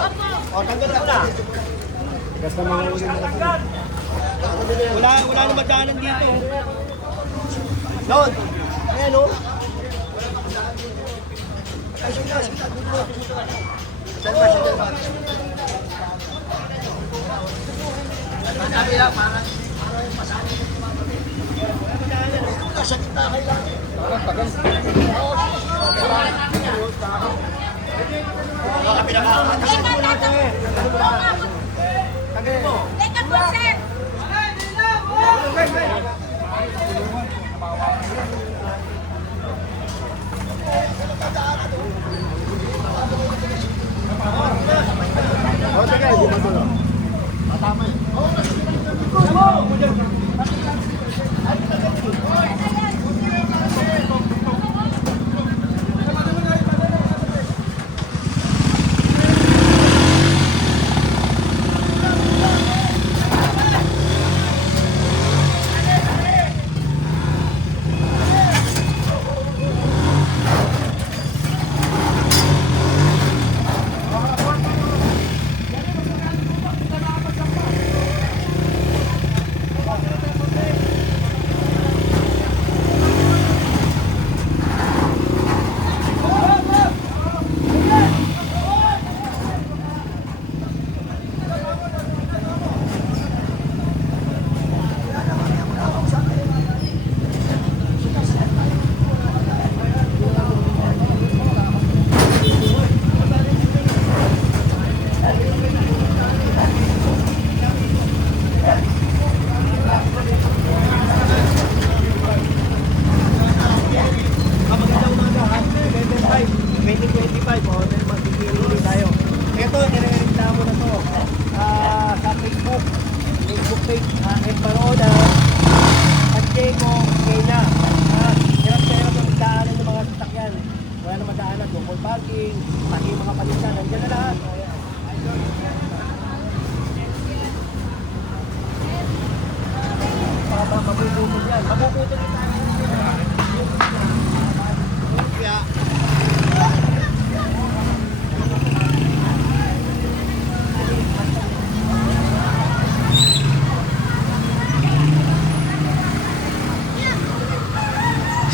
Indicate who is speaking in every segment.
Speaker 1: tanggalin mo to. O, tanggalin mo na. Wala, wala na magdaanan dito. Doon. Ayan o. Ay, sige na, sige na. Dito mo, dito mo. Saan ba, saan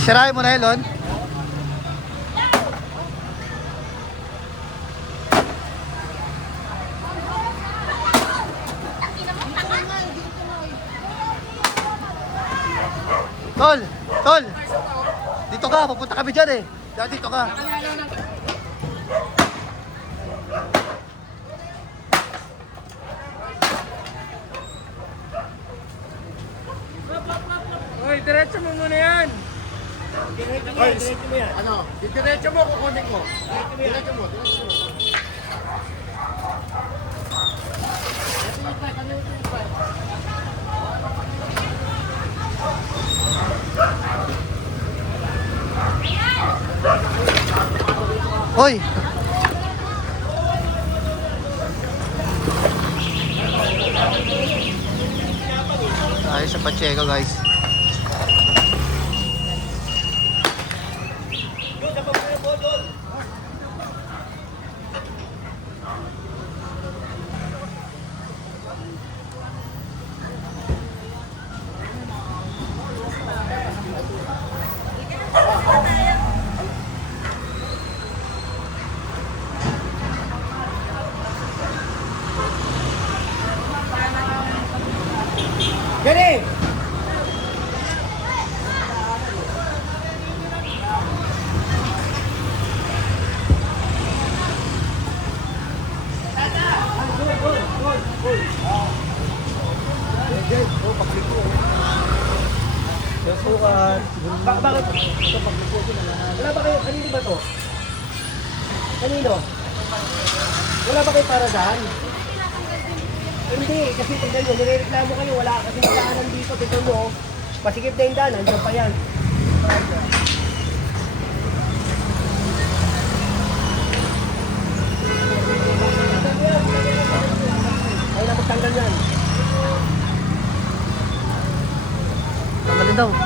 Speaker 2: Sirahin mo na Elon. Tol, tol. Dito ka, pupunta kami dyan eh. Dito ka.
Speaker 3: Hoy, diretso mo muna yan.
Speaker 1: Diretso mo yan, diretso mo yan.
Speaker 3: Ano? Diretso mo, kukunin ko. Diretso mo, diretso mo.
Speaker 2: Hoy. Ayos sa Pacheco guys.
Speaker 1: Doon, sa pagkano po doon. Gani! Susukan. Ba bakit? Ito pagliko ko na. Wala ba kayo? Kanino ba to? Kanino? Wala ba kayo para daan? Hindi, kasi tignan nyo, nirereklamo kayo, wala kasi daanan dito, tignan nyo, masikip na yung daan, nandiyan pa yan. Ay, napagtanggal yan.
Speaker 2: Tanggalin daw.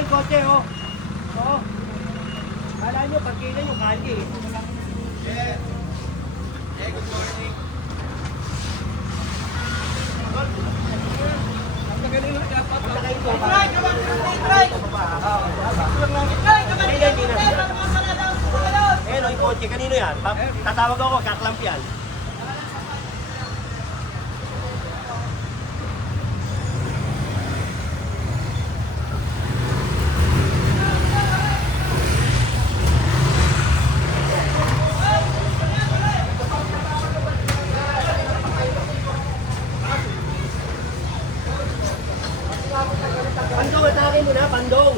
Speaker 1: yung kotse, oh. Oo. Oh. Kala nyo, pagkila yung kanji. Yeah. Yeah, good morning. Kanino yan? Tatawag ako, kaklamp yan. Pandong, atake mo na, pandong.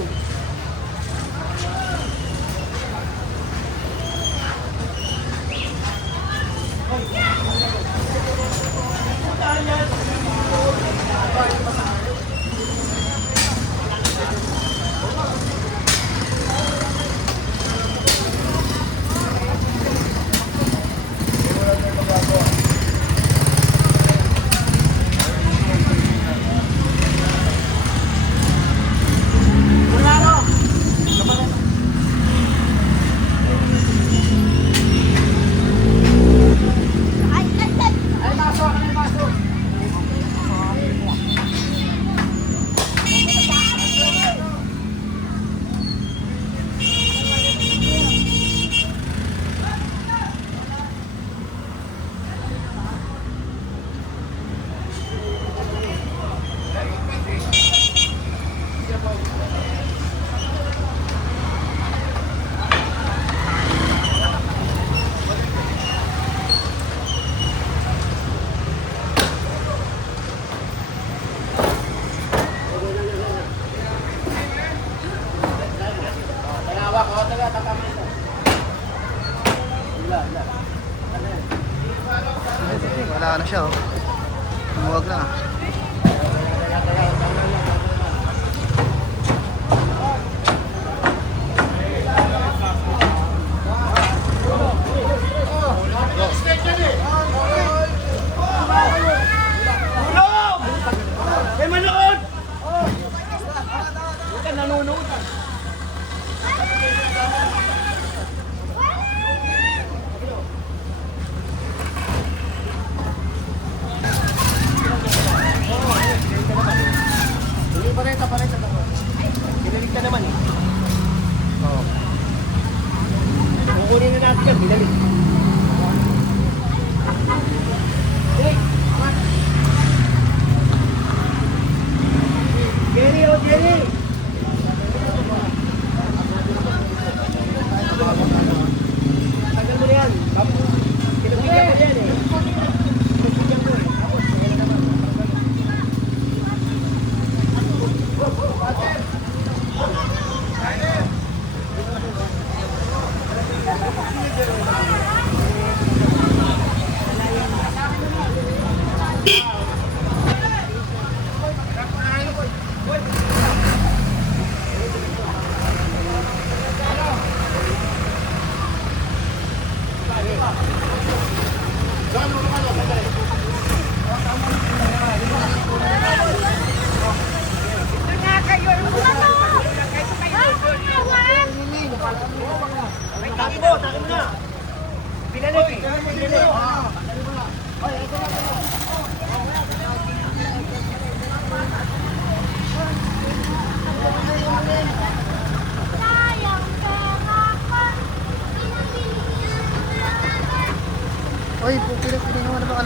Speaker 2: Na
Speaker 1: naman.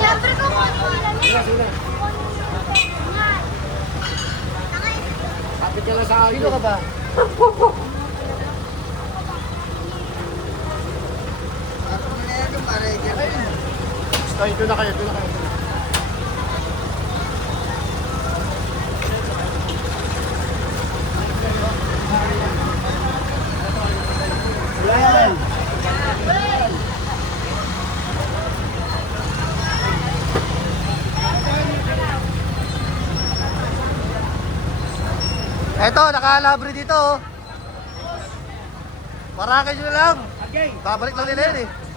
Speaker 1: Yan.
Speaker 4: Kukunin mo lang. Tangay.
Speaker 1: Kapit ka lang sa akin.
Speaker 2: Sino ka ba?
Speaker 3: Ay, ito na kayo, ito na kayo.
Speaker 1: Yan.
Speaker 2: Eto, nakalabre dito oh. Parakin nyo lang.
Speaker 1: Okay.
Speaker 2: Babalik lang nila yun eh.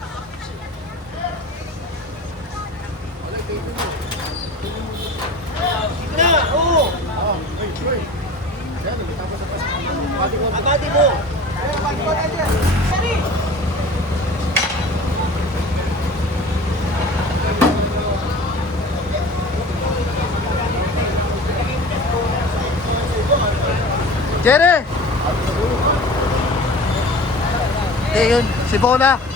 Speaker 1: Na. Oo.
Speaker 3: Oh, ay, ay. Yan, tapos sa Pati ko.
Speaker 1: Agadi mo.
Speaker 2: Jerry! Eh yun, si Bona.